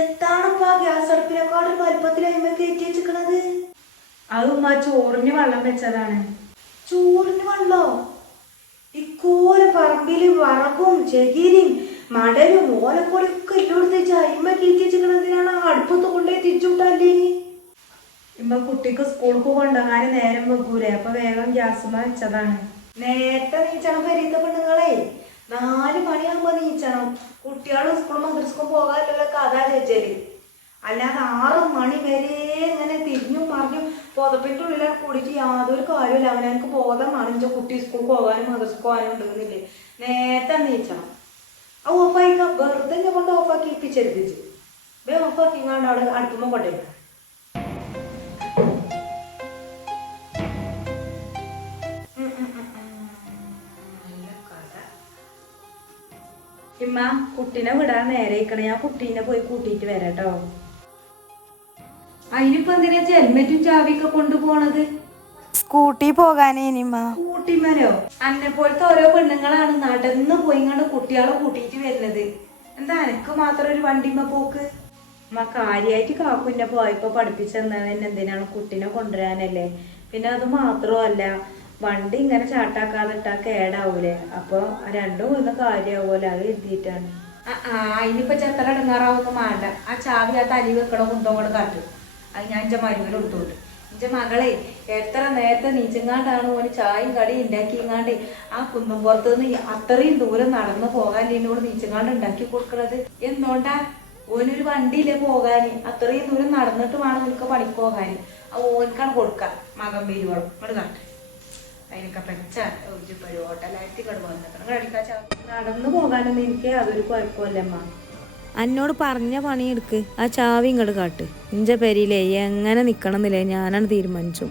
എത്താണിപ്പാ gas അടുപ്പിനെക്കാളും വലുപ്പത്തിൽ അയിമ കയറ്റി വെച്ചിക്കണത്? അത് ഉമ്മ ചോറിന് വെള്ളം വെച്ചതാണ്. ചോറിന് വെള്ളോ? ഇക്കോല പറമ്പിൽ വറകും ചകിരിയും മടലും ഓലക്കൊടിയൊക്കെ ഇട്ടുകൊടുത്തേച്ച് അയിമ കയറ്റി വെച്ചിക്കണതിനാണ് അടുപ്പത്ത് കൊണ്ടുപോയി തിരിച്ചുവിട്ടല്ലേ ഇമ്മ കുട്ടിക്ക് സ്കൂൾക്ക് കൊണ്ടുപോകാൻ നേരം വെക്കൂലേ അപ്പൊ വേഗം ഗ്യാസുമ്മ വെച്ചതാണ്. നേരത്തെ നീച്ചണം പെരീത്ത പെണ്ണുങ്ങളെ നാല് മണിയാകുമ്പോ നീച്ചണം കുട്ടികളും സ്കൂൾ മദ്രസ്ക്കും പോകാനുള്ള കഥ ചേച്ചൽ അല്ലാതെ ആറ് മണി വരെ ഇങ്ങനെ തിരിഞ്ഞും മറിഞ്ഞും പുതപ്പിന്റെ ഉള്ളിൽ കൂടിയിട്ട് യാതൊരു കാര്യമില്ല അവനെനിക്ക് ബോധം കാണിച്ച കുട്ടി സ്കൂൾ പോകാനും മദ്രസ്ക്ക് പോകാനും ഉണ്ടെന്നില്ലേ. നേരത്തെ നീച്ചണം ആ ഓഫായിക്ക വെറുതെ കൊണ്ട് ഓഫാക്കി ഇപ്പിച്ചെരുതിച്ച് വേ ഓഫാക്കി അവിടെ അടുത്തുമ്പോ കൊണ്ടുവരാം ഇമ്മ കുട്ടീനെ വിടാൻ നേരെ ഇരിക്കണേ ഞാൻ കുട്ടീനെ പോയി കൂട്ടിയിട്ട് വരാട്ടോ അതിനിപ്പോ എന്തിനാ ഹെൽമെറ്റും ചാവിയൊക്കെ കൊണ്ടുപോണത് സ്കൂട്ടി പോകാനേ ഇനിമ്മ കൂട്ടിമാരോ അന്നെ പോലത്തെ ഓരോ പെണ്ണുങ്ങളാണ് നടന്ന് പോയിങ്ങാണ്ട് കുട്ടികളെ കൂട്ടിയിട്ട് വരുന്നത്. എന്താ എനക്ക് മാത്രം ഒരു വണ്ടിമ്മ പോക്ക്? അമ്മ കാര്യായിട്ട് കാക്കുന്നെ പോയപ്പോ പഠിപ്പിച്ചെന്നത് എന്തിനാണ് കുട്ടീനെ കൊണ്ടുവരാനല്ലേ? പിന്നെ അത് മാത്രമല്ല വണ്ടി ഇങ്ങനെ ചാട്ടാക്കാതെ ഇട്ടാ കേടാവൂലേ? അപ്പൊ രണ്ടും ഒന്ന് കാര്യാവൂലെ അത് എഴുതിയിട്ടാണ്. ചെത്തല അതിനിപ്പോ ചെത്ര ഇടങ്ങാറാവൊന്നും വേണ്ട ആ ചാവി ആ തലി വെക്കണ കൂടെ കാട്ടും. അത് ഞാൻ എന്റെ മരുവിൽ കൊടുത്തോട്ട് എന്റെ മകളെ എത്ര നേരത്തെ നീച്ചങ്ങാണ്ടാണ് ഓന് ചായയും കടി ഉണ്ടാക്കിങ്ങാണ്ട് ആ കുന്നം പുറത്ത് നിന്ന് അത്രയും ദൂരം നടന്നു പോകാൻ എന്നോട് നീച്ചങ്ങാണ്ട് ഉണ്ടാക്കി കൊടുക്കണത്? എന്തുകൊണ്ടാ ഓനൊരു വണ്ടിയില്ലേ പോകാന്? അത്രയും ദൂരം നടന്നിട്ട് വേണം നിനക്ക് പണിക്ക് പോകാന്. ആ ഓനക്കാണ് കൊടുക്കാം മകൻ വരുവോളം ഇവിടെ കാട്ടെ. അതിനൊക്കെ പെച്ച ഒരു വന്നിട്ട് നടന്നു പോകാനൊന്നും എനിക്ക് അതൊരു കുഴപ്പമില്ലമ്മ എന്നോട് പറഞ്ഞ പണിയെടുക്ക്. ആ ചാവി ഇങ്ങോട്ട് കാട്ട്. ഇഞ്ച പെരിയിലേ എങ്ങനെ നിക്കണമെന്നില്ലേ ഞാനാണ് തീരുമാനിച്ചു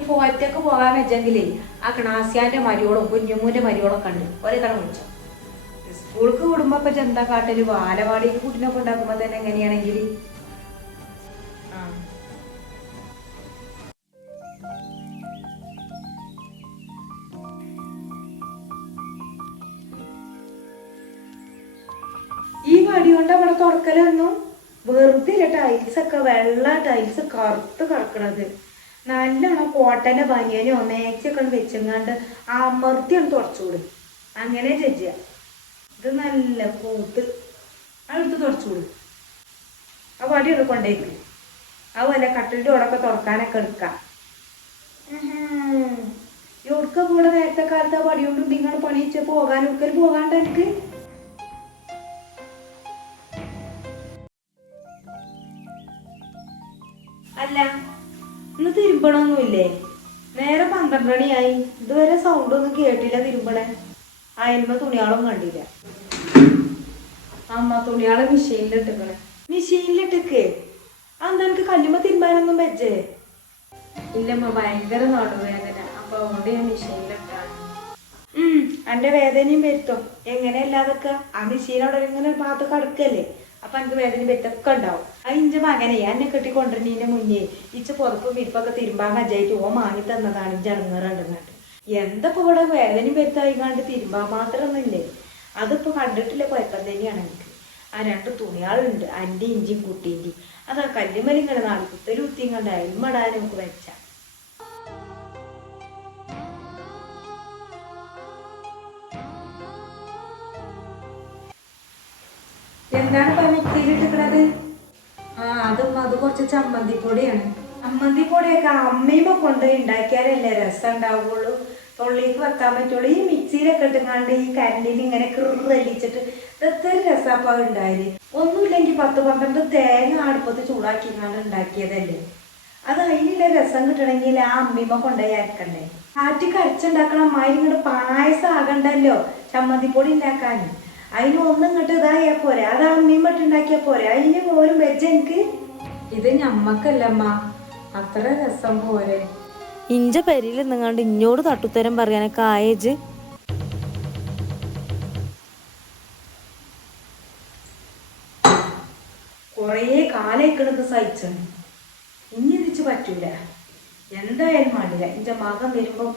ഇപ്പൊ ഒറ്റയ്ക്ക് പോകാൻ വെച്ചെങ്കിലേ ആ ക്ലാസ്യാന്റെ മരിയോളും കുഞ്ഞുമൂന്റെ മരിയോളും കണ്ട് ഒരേ തടം വിളിച്ചു സ്കൂൾക്ക് വിടുമ്പോ എന്താ ചെന്താ കാട്ടൽ? ബാലവാടിക്ക് കുട്ടിനൊക്കെ ഉണ്ടാക്കുമ്പോ തന്നെ എങ്ങനെയാണെങ്കിൽ തുറക്കലൊന്നും വെറുതെ ടൈൽസ് ഒക്കെ വെള്ള ടൈൽസ് കറുത്ത് കറക്കണത്. നല്ലോണം കോട്ടന്റെ ബനിയനോ മേച്ചൊക്കെ വെച്ചെങ്ങാണ്ട് അമർത്തി ഒന്ന് തുടച്ചുകൂടും അങ്ങനെ ചെജ്ജ ഇത് നല്ല കൂത്ത്. അതെടുത്ത് തുടച്ചുകൂടും ആ വടി ഒന്ന് കൊണ്ടേക്ക്. അതുപോലെ കട്ടിലിന്റെ ഓടൊക്കെ തുറക്കാനൊക്കെ എടുക്കാം. എവിടുക്ക കൂടെ നേരത്തെ കാലത്ത് ആ വടി കൊണ്ട് നിങ്ങൾ പണിയിച്ച് പോകാൻ ഒരിക്കൽ പോകാണ്ട് എനിക്ക്? അല്ല ഇന്ന് തിരുമ്പണമൊന്നുമില്ലേ നേരെ പന്ത്രണ്ട് മണിയായി. ഇതുവരെ സൗണ്ട് ഒന്നും കേട്ടില്ല തിരുമ്പണേ. അയൽമ തുണിയാളും കണ്ടില്ല. അമ്മ തുണിയാളെ മെഷീനിലിട്ടിക്കണേ മെഷീനിലിട്ടിക്ക് അന്ന് എനിക്ക് കല്ലുമ്മ തിരുമ്പാനൊന്നും വെച്ചേ ഇല്ലമ്മ ഭയങ്കര നടുവേദന. അപ്പൊ അതുകൊണ്ട് ഞാൻ മെഷീനിലിട്ടാണ് ഉം എന്റെ വേദനയും വരുത്തും. എങ്ങനെയല്ലാതൊക്കെ? ആ മെഷീൻ അവിടെ ഇങ്ങനെ ഭാഗത്ത് കടക്കല്ലേ? അപ്പൊ എനിക്ക് വേദന ബെറ്റൊക്കെ ഉണ്ടാവും. അത് ഇഞ്ച മകനെ എന്നെ കെട്ടി കൊണ്ടുവരുന്നതിന്റെ മുന്നേ ഇച്ച പുറപ്പും വിരിപ്പൊക്കെ തിരുമ്പാൻ മജ്ജായിട്ട് ഓ വാങ്ങി തന്നതാണ് ഇഞ്ച അണങ്ങറുണ്ടെന്നിട്ട് എന്തപ്പോ ഇവിടെ വേദനയും വരുത്തായിക്കാണ്ട് തിരുമ്പാൻ മാത്രമൊന്നുമില്ലേ? അതിപ്പോ കണ്ടിട്ടില്ല കുഴപ്പം തന്നെയാണ് എനിക്ക്. ആ രണ്ട് തുണിയാളുണ്ട് അന്റെ ഇഞ്ചിയും കുട്ടീന്റെയും അതാ കല്ലുമലിങ്ങനെ നാല് കുത്തലും കുത്തിയും കണ്ട് അയിമടാൻ നമുക്ക് എന്താണ് മിക്സിയിലിട്ടിക്കണത് ആ അതും അത് കുറച്ച് ചമ്മന്തി പൊടിയാണ് അമ്മന്തി പൊടിയൊക്കെ അമ്മയുമ്പോ കൊണ്ടുപോയി ഉണ്ടാക്കിയാലല്ലേ രസം ഉണ്ടാവുള്ളൂ തൊള്ളിക്ക് വെക്കാൻ പറ്റുള്ളൂ. ഈ മിക്സിയിലൊക്കെ ഇട്ടുങ്ങാണ്ട് ഈ കരണ്ടിൽ ഇങ്ങനെ കൃറല്ലിച്ചിട്ട് എത്ര രസാപ്പ ഉണ്ടായത് ഒന്നുമില്ലെങ്കിൽ പത്ത് പന്ത്രണ്ട് തേങ്ങ അടുപ്പത്ത് ചൂടാക്കിങ്ങാണ്ട് ഉണ്ടാക്കിയതല്ലേ അത് അതിനുള്ള രസം കിട്ടണമെങ്കിൽ ആ അമ്മീമ കൊണ്ടുപോയി അരക്കണ്ടേ? ആറ്റി കരച്ചുണ്ടാക്കണം അമ്മായി ഇങ്ങോട്ട് പായസം ആകണ്ടല്ലോ ചമ്മന്തിപ്പൊടി ഉണ്ടാക്കാൻ അതിന് ഒന്നും ഇങ്ങോട്ട് ഇതായാ പോരെ. അത് അമ്മയും ഉണ്ടാക്കിയാ പോരെ. അതിന് പോലും വെജ് എനിക്ക്. ഇത് ഞമ്മക്കല്ലമ്മ. അത്ര രസം പോരെ. ഇഞ്ച പെരിയിൽ നിങ്ങാണ്ട് ഇഞ്ഞോട് തട്ടുത്തരം പറയാനൊക്കെ ആയേജ് കൊറേ കാലേക്കണത് സഹിച്ചു. ഇനി പറ്റൂല. എന്തായാലും വേണ്ടില്ല എന്റെ മകൻ വരുമ്പം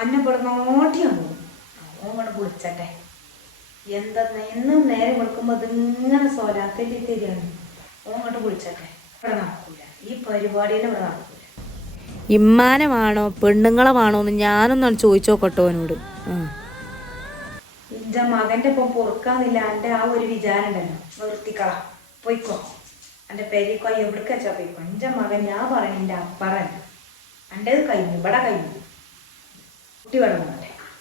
അന്നെ ഇവിടെ നോട്ടിയാണ് ഓൻ പൊളിച്ചട്ടെ വിളിച്ചട്ടെ. എന്തെന്ന് എന്നും നേരെ വെളുക്കുമ്പോൾ അതിങ്ങനെ സോലാത്തേണ്ടി തരികയാണ് ഓങ്ങോട്ട് അങ്ങോട്ട് കുളിച്ചൊക്കെ ഇവിടെ നടക്കൂല. ഈ പരിപാടിയിൽ ഇവിടെ നടക്കൂല. ഇമ്മാനമാണോ പെണ്ണുങ്ങളമാണോ എന്ന് ഞാനൊന്നാണ് ചോദിച്ചു നോക്കട്ടോ അവനോട് ആ. എന്റെ മകന്റെ ഒപ്പം പൊറുക്കാന്നില്ല. എന്റെ ആ ഒരു വിചാരം ഉണ്ടല്ലോ. നിർത്തിക്കള. പോയിക്കോ. എന്റെ പെരിക്കോ എവിടേക്കാച്ചാ പോയിക്കോ? എന്റെ മകൻ ഞാൻ പറയണ എന്റെ അപ്പറല്ല. എന്റേത് കഴിഞ്ഞു ഇവിടെ കഴിഞ്ഞു കുട്ടി വേണം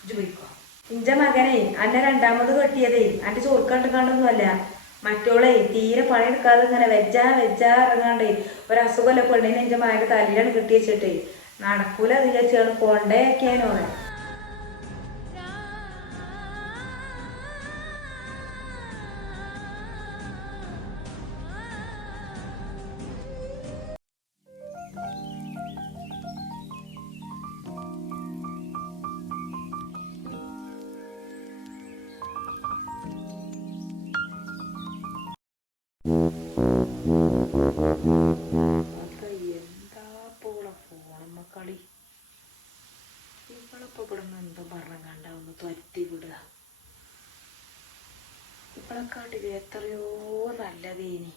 പോയിക്കോ. ഇന്റെ മകനെ അന്നെ രണ്ടാമത് കെട്ടിയതേ. അന്റെ ചോർക്കണ്ട് കണ്ടൊന്നുമല്ല മറ്റോളെ തീരെ പണിയെടുക്കാതെ ഇങ്ങനെ വെജാ വെജാ ഇറങ്ങാണ്ട്. ഒരു അസുഖമല്ല പെണ്ണിനെ എന്റെ മകന്റെ തലയിലാണ് കെട്ടി വെച്ചിട്ടേ നടക്കൂല വിചാരിച്ചാണ് കൊണ്ടേക്കാനോളെ ഇവളിപ്പോ ഇവിടെ നിന്ന് എന്തോ പറഞ്ഞാണ്ട ഒന്ന് തുരത്തി വിടുക ഇവളെക്കാട്ടിൽ എത്രയോ നല്ലതേനി.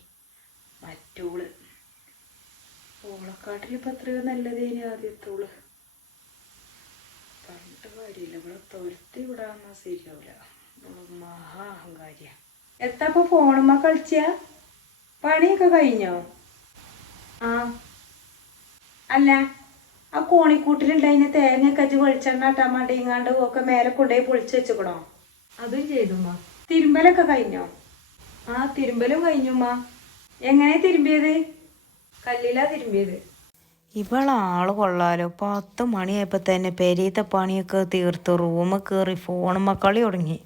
മറ്റോൾ. ഓളക്കാട്ടിൽ ഇപ്പൊ എത്രയോ നല്ലതേനി ആദ്യത്തോൾ. പറഞ്ഞിട്ട് കാര്യമില്ല. ഇവിടെ തുരത്തി വിടാന്നാ ശരിയാവില്ല മഹാ അഹങ്കാരിയ. എത്താപ്പോ ഫോണുമ്മ കളിച്ച? പണിയൊക്കെ കഴിഞ്ഞോ? ആ. അല്ല. ആ കോണിക്കൂട്ടിലുണ്ടായിന് തേങ്ങ കച്ച് വെളിച്ചെണ്ണ ഇട്ടാൻ വേണ്ടി ഇങ്ങാണ്ട് ഒക്കെ മേലെ കൊണ്ടുപോയി പൊളിച്ച് വെച്ചുക്കണോ? അതും ചെയ്തുമ്മ. തിരുമ്പലൊക്കെ കഴിഞ്ഞോ? ആ തിരുമ്പലും കഴിഞ്ഞുമ്മ. എങ്ങനെ തിരുമ്പിയത്? കല്ലിലാ തിരുമ്പിയത്. ഇവളാൾ കൊള്ളാലോ. പത്ത് മണിയായപ്പോൾ തന്നെ പെരീത്തെ പണിയൊക്കെ തീർത്ത് റൂമ് കയറി ഫോണുമ്മ കളി തുടങ്ങി.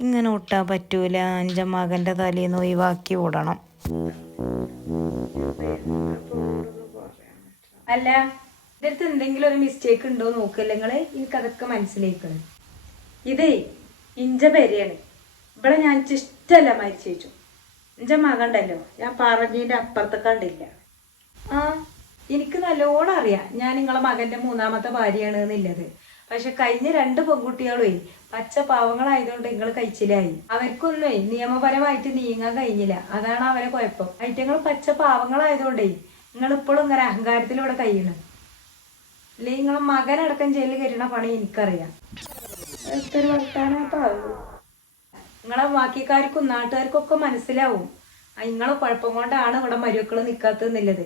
ഇങ്ങനെ ഒട്ടാൻ പറ്റൂല. അഞ്ച മകന്റെ തലേന്ന് ഒഴിവാക്കി വിടണം. അല്ല ഇതിനകത്ത് എന്തെങ്കിലും ഒരു മിസ്റ്റേക്ക് ഉണ്ടോ നോക്കല്ലേ നിങ്ങൾ എനിക്ക് അതൊക്കെ മനസ്സിലാക്കണം ഇതേ ഇഞ്ച പെരയാണ്. ഇവിടെ ഞാൻ ഇഷ്ടമല്ല മരിച്ചു ഇഞ്ച മകണ്ടല്ലോ. ഞാൻ പറഞ്ഞതിന്റെ അപ്പുറത്തെ കണ്ടില്ല ആ എനിക്ക് നല്ലോണം അറിയാം. ഞാൻ നിങ്ങളെ മകന്റെ മൂന്നാമത്തെ ഭാര്യയാണ് എന്നുള്ളത് പക്ഷെ കഴിഞ്ഞ രണ്ട് പെൺകുട്ടികളേ പച്ച പാവങ്ങളായതുകൊണ്ട് നിങ്ങൾ കഴിച്ചിലായി. അവർക്കൊന്നേ നിയമപരമായിട്ട് നീങ്ങാൻ കഴിഞ്ഞില്ല. അതാണ് അവരെ കുഴപ്പം. ഐറ്റങ്ങൾ പച്ച പാവങ്ങളായതുകൊണ്ടേ നിങ്ങൾ ഇപ്പോഴും ഇങ്ങനെ അഹങ്കാരത്തിലൂടെ കഴിയണം. അല്ലെ നിങ്ങളെ മകനടക്കം ജയിലിൽ കയറ്റണ പണി എനിക്കറിയാം. നിങ്ങളെ ബാക്കിക്കാർക്കും നാട്ടുകാർക്കൊക്കെ മനസ്സിലാവും. നിങ്ങളെ കുഴപ്പം കൊണ്ടാണ് ഇവിടെ മരുമക്കൾ നിൽക്കാത്തതെന്നുള്ളത്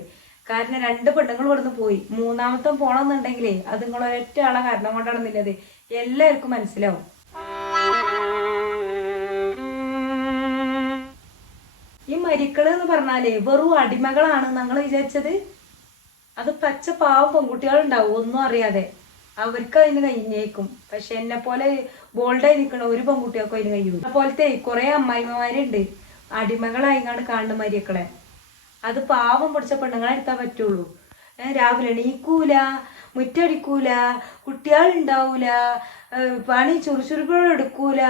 കാരണം രണ്ട് പെണ്ണുങ്ങൾ ഇവിടുന്ന് പോയി. മൂന്നാമത്തെ പോണമെന്നുണ്ടെങ്കിലേ അത് നിങ്ങൾ ഒരൊറ്റ ആളെ കാരണം കൊണ്ടാണെന്നുള്ളത് എല്ലാവർക്കും മനസ്സിലാവും. ഈ മരിക്കൾ എന്ന് പറഞ്ഞാലേ വെറും അടിമകളാണ് നിങ്ങൾ വിചാരിച്ചത്? അത് പച്ച പാവം പെൺകുട്ടികളുണ്ടാവും ഒന്നും അറിയാതെ. അവർക്ക് അതിന് കഴിഞ്ഞേക്കും. പക്ഷെ എന്നെ പോലെ ബോൾഡായി നിൽക്കണ ഒരു പെൺകുട്ടികൾക്കും അതിന് കഴിയും അതുപോലത്തെ കുറെ അമ്മായിമാരുണ്ട് അടിമകളായിങ്ങാണ് കാണുന്ന മരിയക്കളെ അത് പാവം പിടിച്ച പെണ്ണുങ്ങളെ എടുത്താൽ പറ്റുള്ളൂ. രാവിലെ എണീക്കൂല മുറ്റടിക്കൂല കുട്ടികളുണ്ടാവൂല പണി ചുറുചുറുക്കളും എടുക്കൂല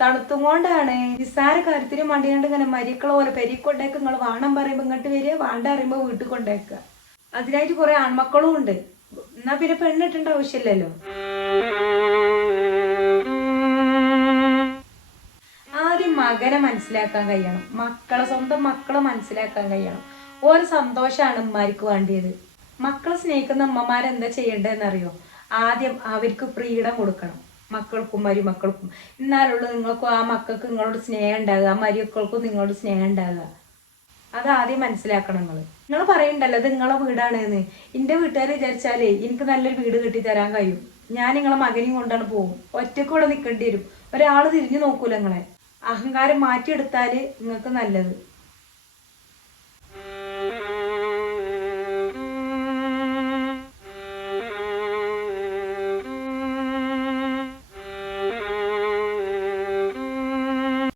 തണുത്തും കൊണ്ടാണ്. നിസ്സാര കാര്യത്തിന് മണ്ടിയാണ്ട് ഇങ്ങനെ മരിക്കള പോലെ പെരിക്കൊണ്ടേക്ക് നിങ്ങൾ വാണം പറയുമ്പോൾ ഇങ്ങോട്ട് വരിക വാണ്ട പറയുമ്പോൾ വീട്ടിൽ കൊണ്ടേക്കുക അതിനായിട്ട് കുറെ ആൺമക്കളും ഉണ്ട്. എന്നാ പിന്നെ പെണ്ണിട്ടേണ്ട ആവശ്യമില്ലല്ലോ. ആദ്യം മകനെ മനസ്സിലാക്കാൻ കഴിയണം. മക്കളെ സ്വന്തം മക്കളെ മനസ്സിലാക്കാൻ കഴിയണം. ഓരോ സന്തോഷമാണ് ഉമ്മാർക്ക് വേണ്ടിയത്. മക്കളെ സ്നേഹിക്കുന്ന അമ്മമാരെന്താ ചെയ്യേണ്ടതെന്നറിയോ? ആദ്യം അവർക്ക് ഫ്രീഡം കൊടുക്കണം. മക്കൾക്കും മരുമക്കൾക്കും. എന്നാലുള്ളൂ നിങ്ങൾക്കും ആ മക്കൾക്ക് നിങ്ങളോട് സ്നേഹം ഉണ്ടാകുക. മരുമക്കൾക്കും നിങ്ങളോട് സ്നേഹം ഉണ്ടാകുക. അത് ആദ്യം മനസ്സിലാക്കണം നിങ്ങൾ നിങ്ങൾ പറയണ്ടല്ലോ ഇത് നിങ്ങളെ വീടാണ് എന്ന് എന്റെ വീട്ടുകാർ വിചാരിച്ചാലേ എനിക്ക് നല്ലൊരു വീട് കെട്ടി തരാൻ കഴിയും. ഞാൻ നിങ്ങളെ മകനെയും കൊണ്ടാണ് പോകും. ഒറ്റയ്ക്ക് ഇവിടെ നിൽക്കേണ്ടി വരും. ഒരാൾ തിരിഞ്ഞു നോക്കൂല നിങ്ങളെ. അഹങ്കാരം മാറ്റിയെടുത്താൽ നിങ്ങൾക്ക് നല്ലത്.